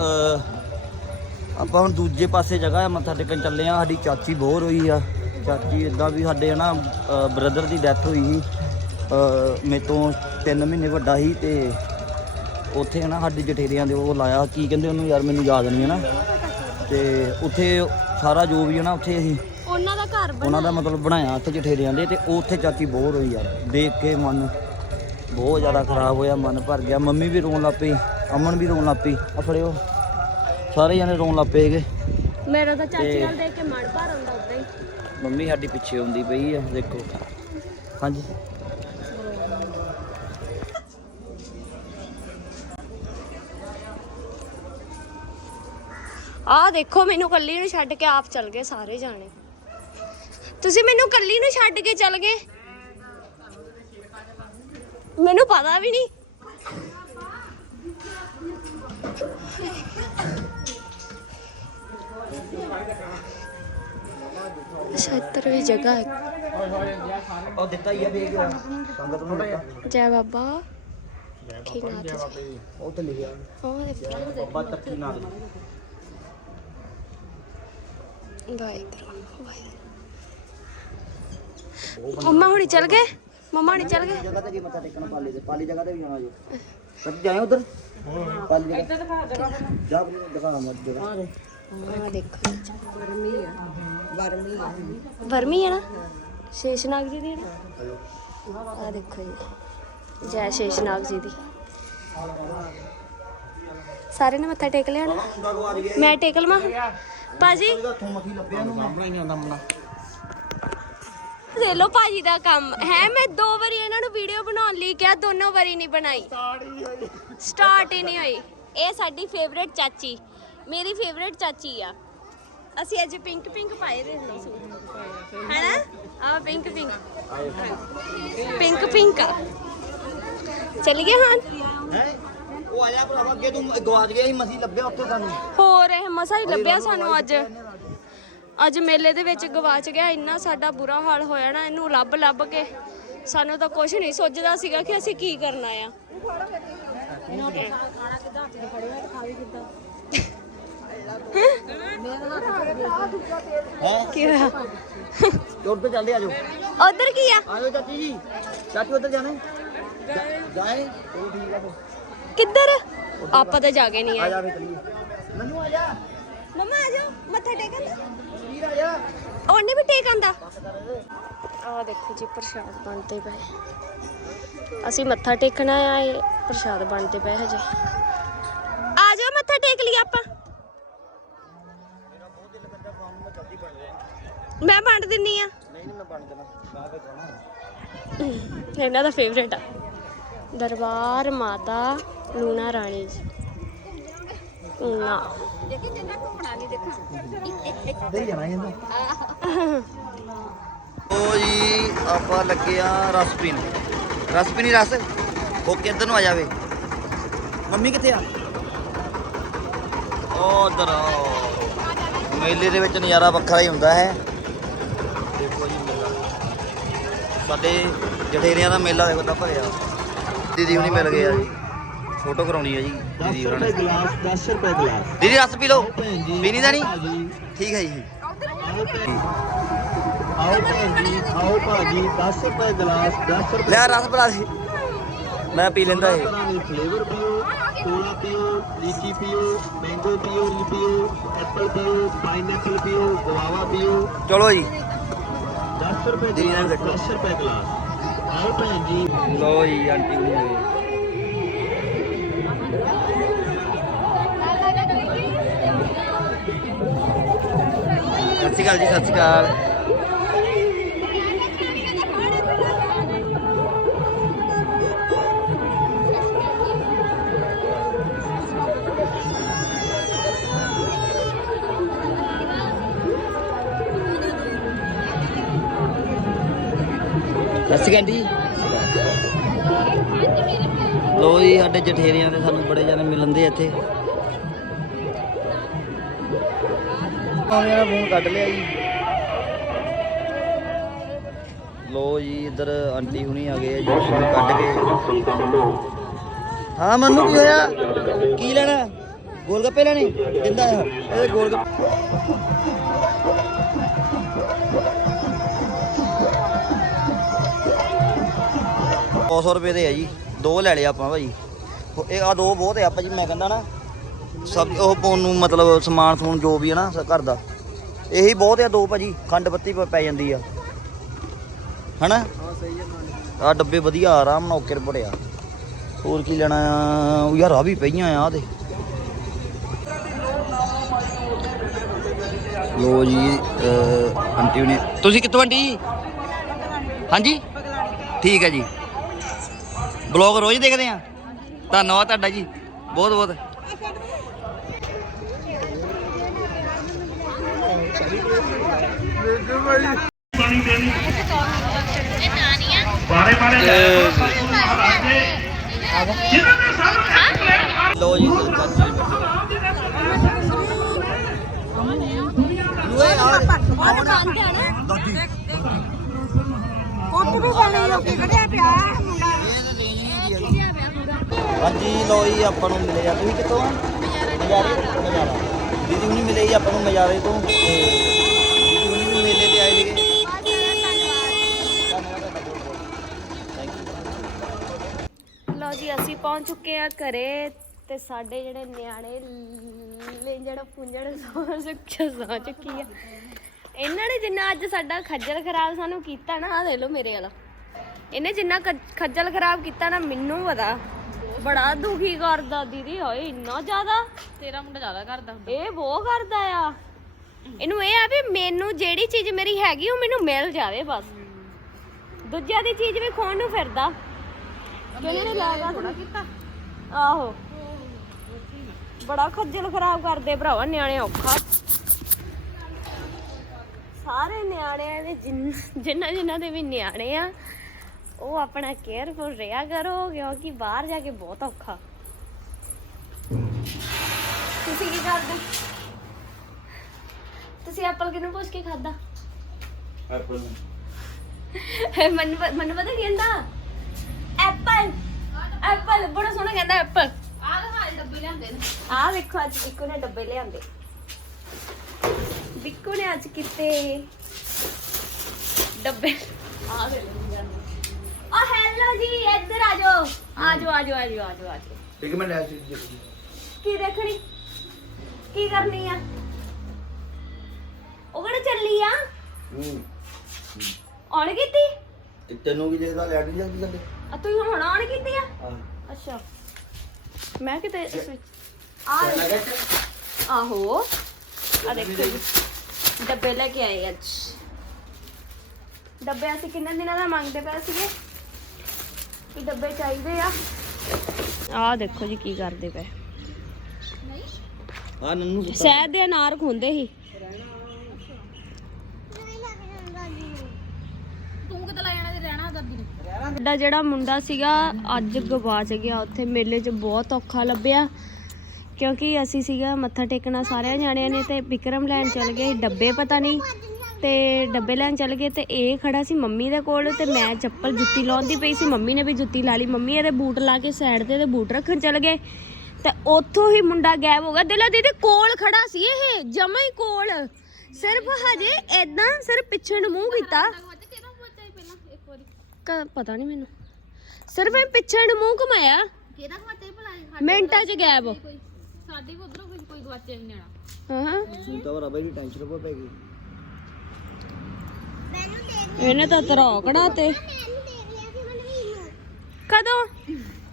ਆਪਾਂ ਹੁਣ ਦੂਜੇ ਪਾਸੇ ਜਗ੍ਹਾ ਆ ਮੱਥਾ ਟੇਕਣ ਚੱਲੇ ਆ ਸਾਡੀ ਚਾਚੀ ਬੋਰ ਹੋਈ ਆ। ਚਾਚੀ ਇਦਾਂ ਵੀ ਸਾਡੇ ਨਾ ਬ੍ਰਦਰ ਦੀ ਡੈਥ ਹੋਈ ਸੀ। ਮੇਰੇ ਤੋਂ 3 ਮਹੀਨੇ ਵੱਡਾ ਸੀ ਤੇ ਉੱਥੇ ਨਾ ਸਾਡੇ ਜਠੇਰਿਆਂ ਦੇ ਉਹ ਲਾਇਆ। ਕੀ ਕਹਿੰਦੇ ਉਹਨੂੰ? ਯਾਰ ਮੈਨੂੰ ਯਾਦ ਨਹੀਂ ਹੈ ਨਾ ਤੇ ਉੱਥੇ ਸਾਰਾ ਜੋ ਵੀ ਹੈ ਨਾ ਉੱਥੇ ਅਸੀਂ ਉਹਨਾਂ ਦਾ ਘਰ ਉਹਨਾਂ ਦਾ ਮਤਲਬ ਬਣਾਇਆ ਉੱਥੇ ਜਠੇਰਿਆਂ ਦੇ ਤੇ ਉੱਥੇ ਚਾਚੀ ਬੋਰ ਹੋਈ ਯਾਰ ਦੇਖ ਕੇ ਮਨ ਬਹੁਤ ਜ਼ਿਆਦਾ ਖਰਾਬ ਹੋਇਆ ਮਨ ਭਰ ਗਿਆ। ਮੰਮੀ ਵੀ ਰੋਣ ਲੱਗ ਪਈ। ਅਮਨ ਵੀ ਰੋਣ ਲੱਗ ਪਈ। ਆ ਫੜਿਓ ਸਾਰੇ ਜਣੇ ਰੋਣ ਲੱਗ ਪਏਗੇ ਮੇਰਾ ਤਾਂ ਚਾਚੀ ਨਾਲ ਦੇਖ ਕੇ ਮਨ ਭਰ ਆਉਂਦਾ ਉਦਾਂ ਹੀ। ਮੰਮੀ ਸਾਡੀ ਪਿੱਛੇ ਹੁੰਦੀ ਪਈ ਆ ਦੇਖੋ। ਹਾਂਜੀ। ਆਹ ਦੇਖੋ ਮੈਨੂੰ ਕੱਲੀ ਨੂੰ ਛੱਡ ਕੇ ਆਪ ਚੱਲ ਗਏ ਸਾਰੇ ਜਾਣੇ। ਤੁਸੀਂ ਮੈਨੂੰ ਕੱਲੀ ਨੂੰ ਛੱਡ ਕੇ ਚੱਲ ਗਏ? ਮੈਨੂੰ ਪਤਾ ਵੀ ਨਹੀਂ। ਛੱਤਰ ਵੀ ਜਗ੍ਹਾ ਹੈ। ਉਹ ਦਿੱਤਾ ਹੀ ਆ ਦੇਖ ਸੰਗਤ ਨੂੰ ਦਿੱਤਾ। ਜੈ ਬਾਬਾ। ਠੀਕ ਨਾਥ ਜੀ ਉਹ ਤੇ ਲਿਖਿਆ। ਉਹ ਦੇਖੋ ਬਾਬਾ ਤੱਕੀ ਨਾਲ ਵਾਹਿਗੁਰੂ। ਵਾਹਿਗੁਰੂ ਮੰਮਾ ਹੁਣੀ ਚੱਲ ਗਏ? ਮੰਮਾ ਹੁਣੀ ਚੱਲ ਗਏ? ਜਗ੍ਹਾ ਤੇ ਜੀ ਮੱਥਾ ਟੇਕਣਾ? ਪਾਲੀ ਦੇ ਪਾਲੀ ਜਗ੍ਹਾ ਤੇ ਵੀ ਜਾਣਾ ਜੀ। ਸੱਚ ਜਾਏ ਉਧਰ? ਪਾਲੀ ਜਗ੍ਹਾ। ਇੱਧਰ ਦਿਖਾ ਜਗ੍ਹਾ ਜਾ ਵੀ ਦਿਖਾ ਮਤ ਜਗ੍ਹਾ ਆ ਦੇਖੋ। ਵਰਮੀ ਆ। ਵਰਮੀ ਆ। ਵਰਮੀ ਆ ਨਾ? ਸ਼ੇਸ਼ਨਾਗ ਜੀ ਦੀ ਆ ਦੇਖੋ ਜੀ। ਜੈ ਸ਼ੇਸ਼ਨਾਗ ਜੀ ਦੀ। ਸਾਰੇ ਨੇ ਮੱਥਾ ਟੇਕ ਲਿਆ ਨਾ? ਮੈਂ ਟੇਕ ਲਵਾਂ? ਭਾਜੀ? ਹੱਥੋਂ ਮੱਥੀ ਲੱਭਿਆ ਨੂੰ ਆਪਣਾ ਹੀ ਆਂਦਾ ਮੁੰਡਾ ਦੇ ਲੋ ਭਾਜੀ ਦਾ ਕੰਮ। ਹੈ ਮੈਂ ਦੋ ਵਾਰੀ ਇਹਨਾਂ ਨੂੰ ਵੀਡੀਓ ਬਣਾਉਣ ਲਈ ਕਿਹਾ ਦੋਨੋਂ ਵਾਰੀ ਨਹੀਂ ਬਣਾਈ। ਸਟਾਰਟ ਹੀ ਨਹੀਂ ਹੋਈ। ਇਹ ਸਾਡੀ ਫੇਵਰੇਟ ਚਾਚੀ। ਮੇਰੀ ਫੇਵਰੇਟ ਚਾਚੀ ਆ। ਅਸੀਂ ਅੱਜ ਪਿੰਕ ਪਿੰਕ ਪਾਏ ਦੇ ਲੋ ਸੂਟ ਹੈਨਾ? ਆ ਪਿੰਕ ਪਿੰਕ ਪਿੰਕ ਪਿੰਕ ਚੱਲ ਗਏ ਹਾਂ? ਉਹ ਆਇਆ ਭਰਾਵਾ ਅੱਗੇ ਤੂੰ ਗਵਾਚ ਗਿਆ ਸੀ ਮਸੀ ਲੱਭਿਆ ਉੱਥੇ ਸਾਨੂੰ। ਹੋਰ ਇਹ ਮਸਾ ਹੀ ਲੱਭਿਆ ਸਾਨੂੰ ਅੱਜ। ਅੱਜ ਮੇਲੇ ਦੇ ਵਿੱਚ ਗਵਾਚ ਗਿਆ ਇੰਨਾ ਸਾਡਾ ਬੁਰਾ ਹਾਲ ਹੋਇਆ ਨਾ ਇਹਨੂੰ ਲੱਭ ਲੱਭ ਕੇ। ਸਾਨੂੰ ਤਾਂ ਕੁਝ ਨਹੀਂ ਸੋਚਦਾ ਸੀਗਾ ਕਿ ਅਸੀਂ ਕੀ ਕਰਨਾ ਆ। ਕੀ ਹੋਇਆ ਤੇ ਚੱਲਦੇ ਆਜੋ ਉਧਰ ਕੀ ਆ? ਆਜੋ ਚਾਚੀ ਜੀ। ਚਾਚੀ ਉਧਰ ਜਾਣਾ ਹੈ? ਜਾਏ? ਉਹ ਠੀਕ ਆ ਫਿਰ। ਕਿੱਧਰ? ਆਪਾਂ ਤਾਂ ਜਾ ਕੇ ਨਹੀਂ ਆ ਆਏ ਜਾ ਫਿਰ ਚਲੀਏ। ਨੰਨੂ ਆ ਜਾ। ਮੰਮਾ ਆ ਜਾਓ। ਮੱਥਾ ਟੇਕਣ ਦਾ? ਵੀਰ ਆ ਜਾ। ਉਹਨੇ ਵੀ ਟੇਕ ਆਂਦਾ ਆ ਦੇਖੋ ਜੀ ਪ੍ਰਸ਼ਾਦ ਬਣਦੇ ਪਏ। ਅਸੀਂ ਮੱਥਾ ਟੇਕਣਾ ਆ ਇਹ ਪ੍ਰਸ਼ਾਦ ਬਣਦੇ ਪਏ ਹਜੇ ਆ ਜਾਓ ਮੱਥਾ ਟੇਕ ਲਈ ਆਪਾਂ ਮੈਂ ਵੰਡ ਦਿੰਨੀ ਆ। ਨਹੀਂ ਨਹੀਂ ਮੈਂ ਬਣ ਜਾਣਾ ਮੈਂ ਤੇ ਜਾਣਾ ਇਹਨਾਂ ਦਾ ਫੇਵਰੇਟ ਆ। ਦਰਬਾਰ ਮਾਤਾ ਲੂਣਾ ਰਾਣੀ ਜੀ। ਨਾ ਇੱਧਰ ਹੀ ਜਾਣਾ ਜਾਂਦਾ ਉਹ ਜੀ, ਆਪਾਂ ਲੱਗੇ ਆ ਰਸ ਪੀਣ ਰਸ ਪੀਣੀ ਰਸ ਉਹ ਕਿੱਧਰ ਨੂੰ ਆ ਜਾਵੇ? ਮੰਮੀ ਕਿੱਥੇ ਆ? ਉਹ ਉਧਰ ਮੇਲੇ ਦੇ ਵਿੱਚ ਨਜ਼ਾਰਾ ਵੱਖਰਾ ਹੀ ਹੁੰਦਾ ਹੈ ਦੇਖੋ ਜੀ ਮੇਲਾ ਸਾਡੇ ਜਠੇਰਿਆਂ ਦਾ ਮੇਲਾ ਦੇਖੋ ਤਾਂ ਭਰਿਆ। ਦੀਦੀ ਹੁਣੀ ਮਿਲ ਗਏ ਆ ਜੀ। ਫੋਟੋ ਕਰਾਉਣੀ ਹੈ ਜੀ ਦੀਦੀ ਹੋਰਾਂ ਨੇ। ਗਲਾਸ 10 ਰੁਪਏ ਗਲਾਸ। ਦੀਦੀ ਰਸ ਪੀ ਲਓ। ਪੀਣੀ ਤਾਂ ਨਹੀਂ? ਭਾਜੀ। ਠੀਕ ਹੈ ਜੀ। ਆਓ ਭੈਣ ਜੀ। ਆਓ ਭਾਜੀ। 10 ਰੁਪਏ ਗਲਾਸ 10 ਰੁਪਏ ਲੈ ਰਸ ਬਣਾ ਦੇ। ਮੈਂ ਪੀ ਲੈਂਦਾ ਇਹ। ਦੇ ਫਲੇਵਰ ਪੀਓ ਕੋਲਾ ਪੀਓ ਲੀਚੀ ਪੀਓ ਮੈਂਗੋ ਪੀਓ ਲੀ ਪੀਓ ਐਪਲ ਪੀਓ ਪਾਈਨਐਪਲ ਪੀਓ ਗਵਾਵਾ ਪੀਓ। ਚਲੋ ਜੀ। 10 ਰੁਪਏ ਗਲਾਸ ਦੇਖੋ। 10 ਰੁਪਏ ਗਲਾਸ ਆਓ ਭੈਣ ਜੀ। ਲੋ ਜੀ ਆਂਟੀ ਸਤਿ ਸ਼੍ਰੀ ਅਕਾਲ ਜੀ ਸਤਿ ਸ਼੍ਰੀ ਅਕਾਲ। ਸਸਿਕਾਂ ਜੀ। ਲੋ ਜੀ ਸਾਡੇ ਜਠੇਰਿਆਂ ਦੇ ਸਾਨੂੰ ਬੜੇ ਜਾਨੇ ਮਿਲਣਦੇ ਇੱਥੇ। ਆਉਂਦੇ ਆ ਕੱਢ ਲਿਆ ਜੀ। ਲੋ ਜੀ ਇਧਰ ਆਂਟੀ ਹੁਣੀ ਆ ਗਏ ਜੀ ਫੋਨ ਕੱਢ ਕੇ। ਹਾਂ ਮੰਨੂ ਕੀ ਹੋਇਆ? ਕੀ ਲੈਣਾ? ਗੋਲਗੱਪੇ ਲੈਣੇ? ਕਹਿੰਦਾ ਇਹ ਗੋਲਗੱਪੇ 900 ਰੁਪਏ ਦੇ ਆ ਜੀ। ਦੋ ਲੈ ਲਿਆ ਆਪਾਂ ਭਾਜੀ ਇਹ ਆ ਦੋ ਬਹੁਤ ਆ ਭਾਜੀ ਮੈਂ ਕਹਿੰਦਾ ਨਾ ਸਭ ਉਹ ਪਾਉਣ ਨੂੰ ਮਤਲਬ ਸਮਾਨ ਸਮੂਨ ਜੋ ਵੀ ਹੈ ਨਾ ਘਰ ਦਾ। ਇਹੀ ਬਹੁਤ ਆ ਦੋ ਭਾਜੀ ਖੰਡ ਬੱਤੀ ਪੈ ਜਾਂਦੀ ਆ। ਹਨਾ? ਹਾਂ ਸਹੀ ਆ ਡੱਬੇ ਵਧੀਆ ਆਰਾਮ ਨਾਲ ਓਕੇ ਭੜਿਆ ਹੋਰ ਕੀ ਲੈਣਾ ਆ? ਯਾਰ ਆ ਵੀ ਪਈਆਂ ਆ ਦੇ। ਲੋ ਜੀ ਆਂਟੀ ਨੇ ਤੁਸੀਂ ਕਿੱਥੋਂ ਆਂਟੀ ਹਾਂਜੀ। ਠੀਕ ਹੈ ਜੀ। ਬਲੌਗ ਰੋਜ਼ ਦੇਖਦੇ ਆ। ਧੰਨਵਾਦ ਤੁਹਾਡਾ ਜੀ। ਬਹੁਤ ਬਹੁਤ। ਲੋ ਜੀ ਚਾਚੀ ਨੂੰ ਇਹ ਆ ਦਾਦੀ। ਕੁੱਟ ਵੀ ਬਣੇ ਲੋਕੀ ਕੱਢਿਆ ਪਿਆ। ਮੁੰਡਾ ਹਾਂਜੀ ਲੋ ਜੀ, ਆਪਾਂ ਨੂੰ ਮਿਲੇ ਆ। ਤੁਸੀਂ ਕਿੱਥੋਂ ਆ? ਮਜਾਰੇ ਦੀਦੀ ਹੁਣੀ ਮਿਲੇ ਜੀ, ਆਪਾਂ ਨੂੰ ਮਜਾਰੇ ਤੋਂ। ਤੇ ਦੀਦੀ ਹੁਣੀ ਵੀ ਮੇਲੇ ਤੇ ਆਏ ਸੀਗੇ। ਲਓ ਜੀ, ਅਸੀਂ ਪਹੁੰਚ ਚੁੱਕੇ ਆ ਘਰੇ ਤੇ ਸਾਡੇ ਜਿਹੜੇ ਨਿਆਣੇ ਲੈਂਜੜ, ਪੁੰਜੜ, ਸੌ ਸੁੱਖਿਆ ਸੌ ਚੁੱਕੀ ਆ। ਇਹਨਾਂ ਨੇ ਜਿੰਨਾ ਅੱਜ ਸਾਡਾ ਖੱਜਲ ਖਰਾਬ ਸਾਨੂੰ ਕੀਤਾ ਨਾ ਆ ਦੇ ਲਓ ਮੇਰੇ ਵਾਲਾ। ਇਹਨੇ ਜਿੰਨਾ ਖੱਜਲ ਖਰਾਬ ਕੀਤਾ ਨਾ, ਮੈਨੂੰ ਪਤਾ। ਬੜਾ ਦੁਖੀ ਕਰਦਾ ਦੀਦੀ ਹੋਏ ਇੰਨਾ ਜ਼ਿਆਦਾ। ਤੇਰਾ ਮੁੰਡਾ ਜ਼ਿਆਦਾ ਕਰਦਾ ਇਹ ਬਹੁਤ ਕਰਦਾ ਆ। ਇਹਨੂੰ ਇਹ ਆ ਵੀ ਮੈਨੂੰ ਜਿਹੜੀ ਚੀਜ਼ ਮੇਰੀ ਹੈਗੀ ਉਹ ਮੈਨੂੰ ਮਿਲ ਜਾਵੇ ਬਸ। ਦੂਜਿਆਂ ਦੀ ਚੀਜ਼ ਵੀ ਖੋਣ ਨੂੰ ਫਿਰਦਾ। ਕਿਹਨੇ ਨੇ ਲਾਗਾ ਕੀਤਾ। ਆਹੋ। ਬੜਾ ਖੱਜਲ ਖਰਾਬ ਕਰਦੇ ਭਰਾਵਾ ਨਿਆਣੇ ਔਖਾ। ਸਾਰੇ ਨਿਆਣਿਆਂ ਦੇ ਜਿੰਨ- ਜਿਨ੍ਹਾਂ ਦੇ ਵੀ ਨਿਆਣੇ ਆ ਉਹ ਆਪਣਾ ਕੇਅਰਫੁਲ ਰਿਹਾ ਕਰੋ ਕਿਉਂਕਿ ਬਾਹਰ ਜਾ ਕੇ ਬਹੁਤ ਔਖਾ ਤੁਸੀਂ ਕੀ ਕਰਦੇ ਤੁਸੀਂ ਐਪਲ ਕਿਹਨੂੰ ਪੁੱਛ ਕੇ ਖਾਦਾ ਐਪਲ ਮੈਨੂੰ ਪ- ਮੈਨੂੰ ਪਤਾ ਕੀ ਕਹਿੰਦਾ ਐਪਲ ਐਪਲ ਬੜਾ ਸੋਹਣਾ ਕਹਿੰਦਾ ਐਪਲ ਆਹ ਦਿਖਾ ਦੇ ਡੱਬੇ ਲਿਆਂਦੇ ਨੇ ਆਹ ਦੇਖੋ ਅੱਜ ਬਿੱਕੂ ਨੇ ਡੱਬੇ ਲਿਆਂਦੇ ਬਿੱਕੂ ਨੇ ਅੱਜ ਕਿਤੇ ਡੱਬੇ ਆ ਦੇ ਓ ਹੈਲੋ ਜੀ ਇੱਧਰ ਆ ਜਾਓ। ਆ ਜਾਓ ਆ ਜਾਓ ਆ ਜਾਓ ਆ ਜਾਓ ਆ ਜਾਓ। ਇੱਕ ਮਿੰਟ ਐ ਕੀ ਦੇਖਣੀ? ਕੀ ਕਰਨੀ ਆ? ਉਹ ਕਿਹੜਾ ਚੱਲੀ ਆ? ਹੂੰ। ਆਉਣ ਕੀਤੀ? ਤੇ ਤੈਨੂੰ ਵੀ ਦੇਦਾ ਲੈਟ ਨਹੀਂ ਜਾਂਦੀ ਥੱਲੇ ਆ ਤੂੰ ਹੁਣ ਆਉਣ ਕੀਤੀ ਆ? ਆਹ ਅੱਛਾ। ਮੈਂ ਕਿਤੇ ਇਸ ਵਿੱਚ ਆ ਲੱਗਾ ਆਹੋ। ਆ ਦੇਖੋ ਜੀ। ਡੱਬੇ ਲੈ ਕੇ ਆਏ ਅੱਜ। ਡੱਬੇ ਅਸੀਂ ਕਿੰਨੇ ਦਿਨਾਂ ਦਾ ਮੰਗਦੇ ਪਏ ਸੀਗੇ? ਕਿ ਡੱਬੇ ਚਾਹੀਦੇ ਆ? ਆਹ ਦੇਖੋ ਜੀ ਕੀ ਕਰਦੇ ਪਏ। ਆ ਨੰਨੂ ਸੁੱਤਾ ਸ਼ਹਿਦ ਦੇ ਅਨਾਰ ਖੁੰਦੇ ਸੀ। ਤੂੰ ਕਿਤੇ ਲੈ ਜਾਣਾ ਤੇ ਰਹਿਣਾ ਦਾਦੀ ਨੇ? ਸਾਡਾ ਜਿਹੜਾ ਮੁੰਡਾ ਸੀਗਾ ਅੱਜ ਗਵਾਚ ਗਿਆ। ਉੱਥੇ ਮੇਲੇ 'ਚ ਬਹੁਤ ਔਖਾ ਲੱਭਿਆ। ਕਿਉਂਕਿ ਅਸੀਂ ਸੀਗਾ ਮੱਥਾ ਟੇਕਣਾ ਸਾਰਿਆਂ ਜਾਣਿਆਂ ਨੇ ਤੇ ਵਿਕਰਮ ਲੈਣ ਚੱਲ ਗਏ ਡੱਬੇ ਪਤਾ ਨਹੀਂ ਤੇ ਡੱਬੇ ਲੈਣ ਚੱਲ ਗਏ ਤੇ ਇਹ ਖੜਾ ਸੀ ਮੰਮੀ ਦੇ ਕੋਲ ਤੇ ਮੈਂ ਚੱਪਲ ਜੁੱਤੀ ਲਾਉਣ ਦੀ ਪਈ ਸੀ। ਮੰਮੀ ਨੇ ਵੀ ਜੁੱਤੀ ਲਾ ਲਈ। ਮੰਮੀ ਇਹਦੇ ਬੂਟ ਲਾ ਕੇ ਸਾਈਡ ਤੇ ਤੇ ਬੂਟ ਰੱਖਣ ਚੱਲ ਗਏ। ਤੇ ਉੱਥੋਂ ਹੀ ਮੁੰਡਾ ਗਾਇਬ ਹੋ ਗਿਆ। ਦਿਲਾ ਦੀਦੀ ਕੋਲ ਖੜਾ ਸੀ ਇਹ ਜਮਾ ਹੀ ਕੋਲ। ਸਿਰਫ ਹਜੇ ਐਦਾਂ ਸਿਰਫ ਪਿੱਛੇ ਨੂੰ ਮੂੰਹ ਕੀਤਾ। ਕ- ਪਤਾ ਨਹੀਂ ਮੈਨੂੰ। ਸਿਰਫ ਇਹ ਪਿੱਛੇ ਨੂੰ ਮੂੰਹ ਘੁਮਾਇਆ। ਕਿਹਦਾ ਭਲਾ ਮਿੰਟਾਂ 'ਚ ਗਾਇਬ ਸਾਡੇ ਉਧਰੋਂ ਕੋਈ ਕੋਈ ਗਵਾਚੇ ਨਹੀਂ ਜਾਣਾ ਹਾਂ। ਹਾਂ ਹੁਣ ਤਾਂ ਬਰਾਬਰ ਹੀ ਟੈਨਸ਼ਨ ਪਾ ਪੈ ਗਈ। ਇਹਨੇ ਤਾਂ ਤਰੌਕੜਾ ਤੇ ਕਦੋਂ?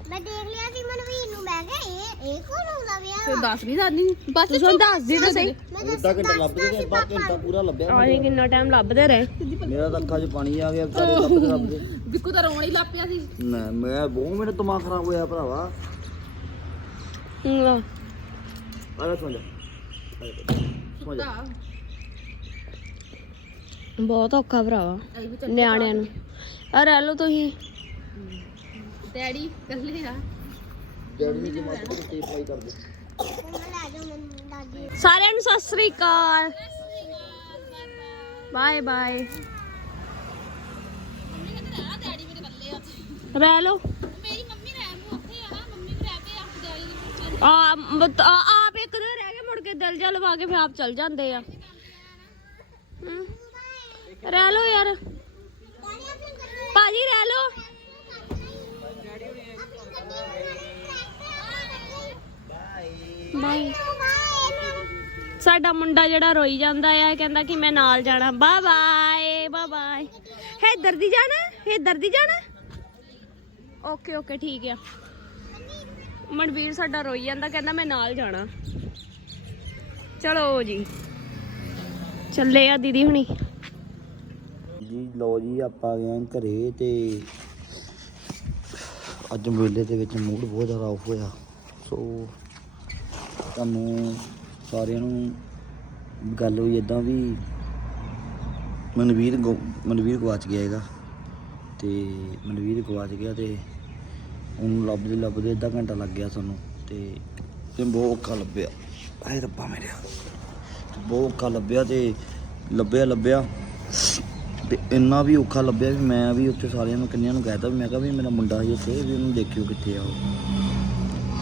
ਮੈਂ ਦੇਖ ਲਿਆ ਸੀ ਮਨਵੀਰ ਨੂੰ। ਮੈਂ ਕਿਹਾ ਇਹ ਇਹ ਕੌਣ ਹੁੰਦਾ ਵਿਆਹ ਤੇ ਦੱਸ ਨਹੀਂ ਦਾਦੀ ਬਸ ਤੂੰ ਦੱਸ ਦੇ ਤਾਂ ਸਹੀ ਅੱਧਾ ਘੰਟਾ ਲੱਭਦੇ ਤੇ ਬਾਅਦ ਘੰਟਾ ਪੂਰਾ ਲੱਭਿਆ ਆਹੀ ਕਿੰਨਾ ਟਾਈਮ ਲੱਭਦੇ ਰਹੇ। ਮੇਰਾ ਤਾਂ ਅੱਖਾਂ 'ਚ ਪਾਣੀ ਆ ਗਿਆ ਵਿਚਾਰੇ ਲੱਭਦੇ ਲੱਭਦੇ ਬਿੱਕੂ ਤਾਂ ਰੋਣ ਹੀ ਲੱਗ ਪਿਆ ਸੀ। ਨਾ ਮੈਂ ਬਹੁਤ ਮੇਰੇ ਦਿਮਾਗ ਖਰਾਬ ਹੋਇਆ ਭਰਾਵਾ। ਹੂੰ ਆ ਜਾ ਸੌਂ ਜਾ। ਆ ਜਾ, ਸੌਂ ਜਾ। ਬਹੁਤ ਔਖਾ ਭਰਾਵਾ ਨਿਆਣਿਆਂ ਨੂੰ। ਆ ਰਹਿ ਲਓ ਤੁਸੀਂ। ਡੈਡੀ ਕੱਲੇ ਆ। ਲੈ ਸਾਰਿਆਂ ਨੂੰ ਸਤਿ ਸ੍ਰੀ ਅਕਾਲ। ਬਾਏ ਬਾਏ ਰਹਿ ਲਓ। ਮੇਰੀ ਮੰਮੀ ਰਹਿ ਨੂੰ ਉੱਥੇ ਆ ਮੰਮੀ ਰਹਿ ਆ ਡੈਡੀ ਆ ਬਤ- ਆ- ਆਪ ਇਹ ਦਿਲ ਜਿਹਾ ਲਵਾ ਕੇ ਫਿਰ ਆਪ ਚਲ ਜਾਂਦੇ ਆ। ਹਮ। ਰਹਿ ਲੋ ਯਾਰ। ਭਾਜੀ, ਰਹਿ ਲੋ ਬਾਈ। ਸਾਡਾ ਮੁੰਡਾ ਜਿਹੜਾ ਰੋਈ ਜਾਂਦਾ ਆ ਕਹਿੰਦਾ ਕਿ ਮੈਂ ਨਾਲ ਜਾਣਾ। ਬਾਏ ਬਾਏ ਬਾਏ ਬਾਏ ਹੈ ਦੀ ਜਾਣਾ ਹੈ ਦੀ ਜਾਣਾ? ਓਕੇ ਓਕੇ, ਠੀਕ ਆ। ਮਨਵੀਰ ਸਾਡਾ ਰੋਈ ਜਾਂਦਾ, ਕਹਿੰਦਾ ਮੈਂ ਨਾਲ ਜਾਣਾ। ਚਲੋ ਜੀ। ਚੱਲੇ ਆ ਦੀਦੀ ਹੁਣੀ। ਜੀ ਲੋ ਜੀ, ਆਪਾਂ ਆ ਗਏ ਹਾਂ ਘਰੇ ਤੇ ਅੱਜ ਮੇਲੇ ਦੇ ਵਿੱਚ ਮੂਡ ਬਹੁਤ ਜ਼ਿਆਦਾ ਆਫ ਹੋਇਆ। ਸੋ ਤੁਹਾਨੂੰ ਸਾਰਿਆਂ ਨੂੰ ਗੱਲ ਹੋਈ ਇਦਾਂ ਵੀ ਮਨਵੀਰ ਗੁ- ਮਨਵੀਰ ਗਵਾਚ ਗਿਆ ਹੈਗਾ। ਤੇ ਮਨਵੀਰ ਗਵਾਚ ਗਿਆ ਤੇ ਉਹਨੂੰ ਲੱਭਦੇ ਲੱਭਦੇ ਅੱਧਾ ਘੰਟਾ ਲੱਗ ਗਿਆ ਸਾਨੂੰ ਤੇ ਤੇ ਬਹੁਤ ਔਖਾ ਲੱਭਿਆ। ਐ ਰੱਬਾ ਮੇਰੇ ਬਹੁਤ ਔਖਾ ਲੱਭਿਆ ਤੇ ਲੱਭਿਆ ਲੱਭਿਆ। ਤੇ ਇੰਨਾ ਵੀ ਔਖਾ ਲੱਭਿਆ ਵੀ ਮੈਂ ਵੀ ਉੱਥੇ ਸਾਰਿਆਂ ਨੂੰ ਕਿੰਨਿਆਂ ਨੂੰ ਕਹਿਤਾ ਵੀ ਮੈਂ ਕਿਹਾ ਵੀ ਮੇਰਾ ਮੁੰਡਾ ਸੀ ਉੱਥੇ, ਵੀ ਉਹਨੂੰ ਦੇਖਿਓ ਕਿੱਥੇ ਆ ਉਹ।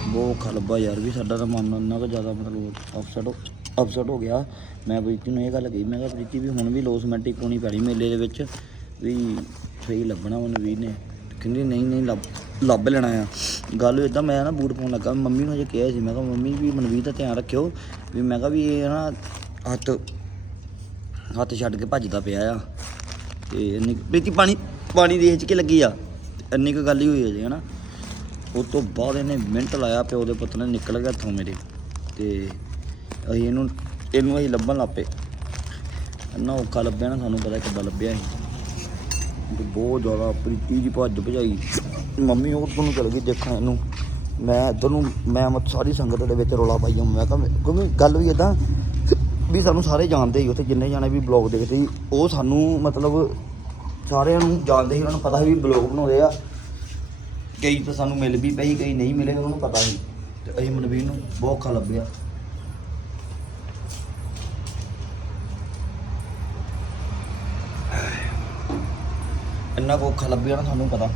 ਬਹੁਤ ਔਖਾ ਲੱਭਾ ਯਾਰ ਵੀ ਸਾਡਾ ਤਾਂ ਮਨ ਇੰਨਾ ਕੁ ਜ਼ਿਆਦਾ ਮਤਲਬ ਅਪਸੈਟ ਅਪਸੈਟ ਹੋ ਗਿਆ। ਮੈਂ ਪ੍ਰੀਤੀ ਨੂੰ ਇਹ ਗੱਲ ਕਹੀ, ਮੈਂ ਕਿਹਾ ਪ੍ਰੀਤੀ ਵੀ ਹੁਣ ਵੀ ਲੋਸਮੈਟਿਕ ਹੋਣੀ ਪੈਣੀ ਮੇਲੇ ਦੇ ਵਿੱਚ, ਵੀ ਸਹੀ ਲੱਭਣਾ ਮੈਨੂੰ ਵੀਰ ਨੇ। ਕਹਿੰਦੀ ਨਹੀਂ ਨਹੀਂ ਲੱਭ ਲੱਭ ਲੈਣਾ ਆ। ਗੱਲ ਇਦਾਂ ਮੈਂ ਨਾ ਬੂਟ ਪਾਉਣ ਲੱਗਾ, ਮੰਮੀ ਨੂੰ ਅਜੇ ਕਿਹਾ ਸੀ, ਮੈਂ ਕਿਹਾ ਮੰਮੀ ਵੀ ਮਨਵੀਰ ਦਾ ਧਿਆਨ ਰੱਖਿਓ, ਵੀ ਮੈਂ ਕਿਹਾ ਵੀ ਇਹ ਨਾ ਹੱਥ ਹੱਥ ਛੱਡ ਕੇ ਭੱਜਦਾ ਪਿਆ ਆ। ਤੇ ਇੰਨੀ ਕੁ- ਪ੍ਰੀਤੀ ਪਾਣੀ ਪਾਣੀ ਦੇ ਹਿੱਚ ਕੇ ਲੱਗੀ ਆ। ਇੰਨੀ ਕੁ ਗੱਲ ਹੀ ਹੋਈ ਹੈ ਜੀ ਹਨਾ? ਉਹ ਤੋਂ ਬਾਅਦ ਇਹਨੇ ਮਿੰਟ ਲਾਇਆ, ਪਿਓ ਦੇ ਪੁੱਤ ਨੇ ਨਿਕਲ ਗਿਆ ਇੱਥੋਂ ਮੇਰੇ। ਤੇ ਅਸੀਂ ਇਹਨੂੰ ਇਹਨੂੰ ਅਸੀਂ ਲੱਭਣ ਲੱਪੇ ਇੰਨਾ ਔਖਾ ਲੱਭਿਆ ਨਾ ਸਾਨੂੰ ਪਤਾ ਕਿੱਦਾਂ ਲੱਭਿਆ ਸੀ ਤੇ ਬਹੁਤ ਜ਼ਿਆਦਾ ਪ੍ਰੀਤੀ ਦੀ ਭੱਜ ਭਜਾਈ। ਮੰਮੀ ਉਹ ਨੂੰ ਚਲ ਗਈ ਦੇਖਣ ਇਹਨੂੰ। ਮੈਂ ਇੱਧਰ ਨੂੰ ਮੈਂ ਮਤ ਸਾਰੀ ਸੰਗਤ ਦੇ ਵਿੱਚ ਰੋਲਾ ਪਾਈ ਜਾਂਦਾ ਮੈਂ ਕਿਹਾ, ਮੈਂ- ਕਿਉਂਕਿ ਗੱਲ ਵੀ ਇਦਾਂ ਵੀ ਸਾਨੂੰ ਸਾਰੇ ਜਾਣਦੇ ਹੀ ਉੱਥੇ, ਜਿੰਨੇ ਜਾਣੇ ਵੀ ਬਲੌਗ ਦੇਖਦੇ ਸੀ, ਉਹ ਸਾਨੂੰ ਮਤਲਬ ਸਾਰਿਆਂ ਨੂੰ ਜਾਣਦੇ ਸੀ, ਉਹਨਾਂ ਨੂੰ ਪਤਾ ਸੀ ਵੀ ਬਲੌਗ ਬਣਾਉਂਦੇ ਆ। ਕਈ ਤਾਂ ਸਾਨੂੰ ਮਿਲ ਵੀ ਪਈ ਕਈ ਨਹੀਂ ਮਿਲੇ, ਉਹਨਾਂ ਨੂੰ ਪਤਾ ਸੀ। ਤੇ ਅਸੀਂ ਮਨਵੀਰ ਨੂੰ ਬਹੁਤ ਔਖਾ ਲੱਭਿਆ। ਇੰਨਾ ਕੁ ਔਖਾ ਲੱਭਿਆ ਨਾ ਸਾਨੂੰ ਪਤਾ।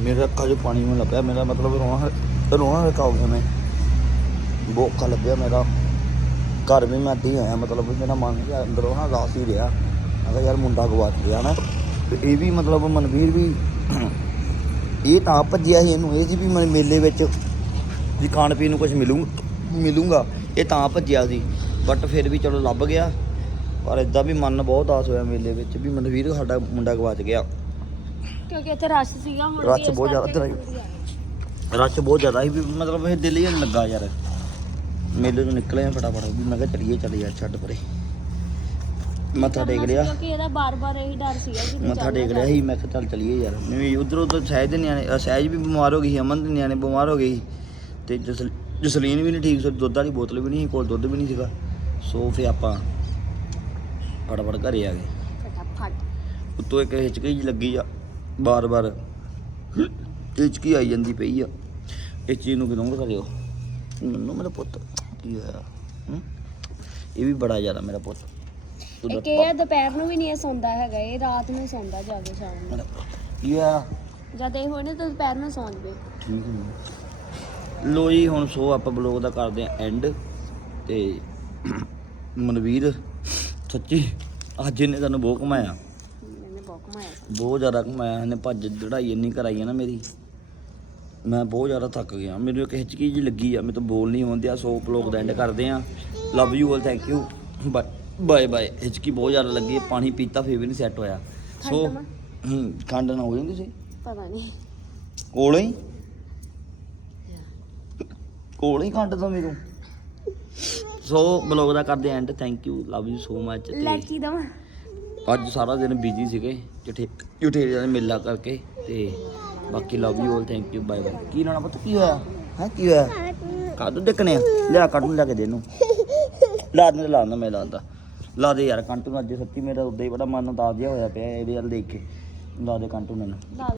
ਮੇਰੇ ਅੱਖਾਂ 'ਚ ਪਾਣੀ ਮੈਨੂੰ ਲੱਭਿਆ, ਮੇਰਾ ਮਤਲਬ ਰੋਣਾ ਰੋਣਾ ਰਕਾ ਹੋ ਗਿਆ ਮੈਂ। ਬਹੁਤ ਔਖਾ ਲੱਭਿਆ ਮੇਰਾ। ਘਰ ਵੀ ਮੈਂ ਅੱਧੀ ਆਇਆ ਮਤਲਬ ਵੀ ਮੇਰਾ ਮਨ ਜਿਹਾ ਅੰਦਰੋਂ ਨਾ ਰਾਸ ਹੀ ਰਿਹਾ। ਮੈਂ ਕਿਹਾ ਯਾਰ ਮੁੰਡਾ ਗਵਾਚ ਗਿਆ ਨਾ ਤੇ ਇਹ ਵੀ ਮਤਲਬ ਮਨਵੀਰ ਵੀ ਇਹ ਤਾਂ ਭੱਜਿਆ ਸੀ ਇਹਨੂੰ ਇਹ ਸੀ ਵੀ ਮੈਂ ਮੇਲੇ ਵਿੱਚ ਵੀ ਖਾਣ ਪੀਣ ਨੂੰ ਕੁਝ ਮਿਲੂ ਮਿਲੂਗਾ। ਇਹ ਤਾਂ ਭੱਜਿਆ ਸੀ। ਬਟ ਫਿਰ ਵੀ ਚਲੋ ਲੱਭ ਗਿਆ। ਪਰ ਇਦਾਂ ਵੀ ਮਨ ਬਹੁਤ ਆਸ ਹੋਇਆ ਮੇਲੇ ਵਿੱਚ ਵੀ ਮਨਵੀਰ ਸਾਡਾ ਮੁੰਡਾ ਗਵਾਚ ਗਿਆ। ਕਿਉਂਕਿ ਇੱਥੇ ਰਸ਼ ਸੀਗਾ ਹੁਣ ਰਸ਼ ਇਸ ਬਹੁਤ ਜ਼ਿਆਦਾ ਕਰਕੇ ਇੱਧਰ ਰਸ਼ ਬਹੁਤ ਜ਼ਿਆਦਾ ਸੀ ਵੀ ਮਤਲਬ ਇਹ ਦਿਲ ਹੀ ਨਹੀਂ ਲੱਗਾ ਯਾਰ। ਮੇਲੇ ਤੋਂ ਨਿਕਲੇ ਆ ਫਟਾਫਟ। ਵੀ ਮੈਂ ਕਿਹਾ ਚਲੀਏ ਚੱਲ ਯਾਰ ਛੱਡ ਪਰੇ। ਮੱਥਾ ਟੇਕ ਲਿਆ। ਕਿਉਂਕਿ ਇਹਦਾ ਬਾਰ-ਬਾਰ ਇਹੀ ਡਰ ਸੀਗਾ ਕਿ ਮੱਥਾ ਟੇਕ ਲਿਆ ਸੀ ਮੈਂ ਕਿਹਾ ਚੱਲ ਚਲੀਏ ਯਾਰ। ਮੈਂ ਉਧਰ ਉਧਰ ਸਹਿਜ ਦੇ ਨਿਆਣੇ ਸਹਿਜ ਵੀ ਬਿਮਾਰ ਹੋ ਗਈ ਸੀ ਅਮਨ ਦੇ ਨਿਆਣੇ ਬਿਮਾਰ ਹੋ ਗਏ ਸੀ। ਤੇ ਜਸਲ ਜਸਲੀਨ ਵੀ ਨਹੀਂ ਠੀਕ ਸੀ ਦੁੱਧ ਵਾਲੀ ਬੋਤਲ ਵੀ ਨਹੀਂ ਕੋਲ ਦੁੱਧ ਵੀ ਨਹੀਂ ਸੀਗਾ। ਸੋ ਫਿਰ ਆਪਾਂ ਫਟਾਫਟ ਘਰੇ ਆ ਗਏ। ਫਟਾਫਟ। ਉੱਤੋਂ ਇੱਕ ਹਿਚਕੀ ਜਿਹੀ ਲੱਗੀ ਆ ਬਾਰ-ਬਾਰ। ਹਿਚਕੀ ਆਈ ਜਾਂਦੀ ਪਈ ਆ। ਇਸ ਚੀਜ਼ ਨੂੰ ਕਿਦੋਂ ਕਰਿਓ? ਮੈਨੂੰ ਮੇਰਾ ਪੁੱਤ। ਕੀ ਹੋਇਆ? ਹੂੰ? ਇਹ ਵੀ ਬੜਾ ਜ਼ਿਆਦਾ ਮੇਰਾ ਪੁੱਤ। ਇੱਕ ਇਹ ਆ, ਦੁਪਹਿਰ ਨੂੰ ਵੀ ਨਹੀਂ ਇਹ ਸੌਂਦਾ ਹੈਗਾ ਇਹ ਰਾਤ ਨੂੰ ਸੌਂਦਾ ਜ਼ਿਆਦਾ ਸ਼ਾਮ ਨੂੰ। ਮੇਰਾ ਪੁੱਤ। ਕੀ ਹੋਇਆ? ਜਦ ਇਹ ਹੋਣੇ ਤਾਂ ਦੁਪਹਿਰ ਨੂੰ ਸੌਂ ਜਵੇ। ਠੀਕ ਹੈ। ਲੋ ਜੀ ਹੁਣ ਸੋ ਆਪਾਂ ਬਲੌਗ ਦਾ ਕਰਦੇ ਆ ਐਂਡ ਤੇ ਮਨਵੀਰ ਸੱਚੀ ਅੱਜ ਇਹਨੇ ਬਹੁਤ ਘੁਮਾਇਆ। ਮੈਨੇ ਬਹੁਤ ਘੁਮਾਇਆ। ਸੀ ਬਹੁਤ ਜ਼ਿਆਦਾ ਘੁਮਾਇਆ ਇਹਨੇ ਭੱਜ ਚੜਾਈ ਇੰਨੀ ਕਰਾਈ ਹੈ ਨਾ ਮੇਰੀ। ਮੈਂ ਬਹੁਤ ਜ਼ਿਆਦਾ ਥੱਕ ਗਿਆ। ਮੈਨੂੰ ਇੱਕ ਹਿਚਕੀ ਜੀ ਲੱਗੀ ਆ ਮੇਰੇ ਤੋਂ ਬੋਲ ਨਹੀਂ ਹੁੰਦਿਆ ਸੋ ਬਲੌਗ ਦਾ ਐਂਡ ਕਰਦੇ ਆ। Love you all thank you bye bye ਹਿਚਕੀ ਬਹੁਤ ਜ਼ਿਆਦਾ ਲੱਗੀ ਪਾਣੀ ਪੀਤਾ ਫੇਰ ਵੀ ਨਹੀਂ ਸੈੱਟ ਹੋਇਆ। ਸੋ ਖੰਡ ਹੂੰ ਖੰਡ ਨਾ ਹੋ ਜਾਂਦੀ ਸੀ। ਪਤਾ ਨਹੀਂ। ਕੋਲੇ ਹੀ? ਕੋਲੇ ਹੀ ਖੰਡ ਤੋਂ ਮੈਨੂੰ। ਸੋ ਬਲੌਗ ਦਾ ਕਰਦੇ and thank you love you so much ਲੈਕੀ ਦਵਾ। ਅੱਜ ਸਾਰਾ ਦਿਨ ਬਿਜ਼ੀ ਸੀਗੇ ਜਠੇ ਜਠੇਰਿਆਂ ਦੇ ਮੇਲਾ ਕਰਕੇ ਤੇ ਬਾਕੀ love you all thank you bye bye ਕੀ ਲੈਣਾ ਪਤਾ? ਕੀ ਹੋਇਆ? ਹੈ, ਕੀ ਹੋਇਆ? ਕਾਹਦੋਂ ਦੇਖਣੇ ਆ? ਲਿਆ ਕਾਟੂਨ ਲਿਆ ਕੇ ਦੇ ਇਹਨੂੰ। ਲਾ ਦੇ ਲਾ ਦੇ, ਮੈਂ ਲਾਦਾ ਲਾ ਦੇ ਯਾਰ ਕਾਟੂਨ ਅੱਜ ਸੱਚੀ ਮੇਰਾ ਉਦਾਂ ਹੀ ਬੜਾ ਮਨ ਉਦਾਸ ਜਿਹਾ ਹੋਇਆ ਪਿਆ ਇਹਦੇ ਵੱਲ ਦੇਖ ਕੇ। ਲਾ ਦੇ ਕੰਟੂ ਮੈਨੂੰ।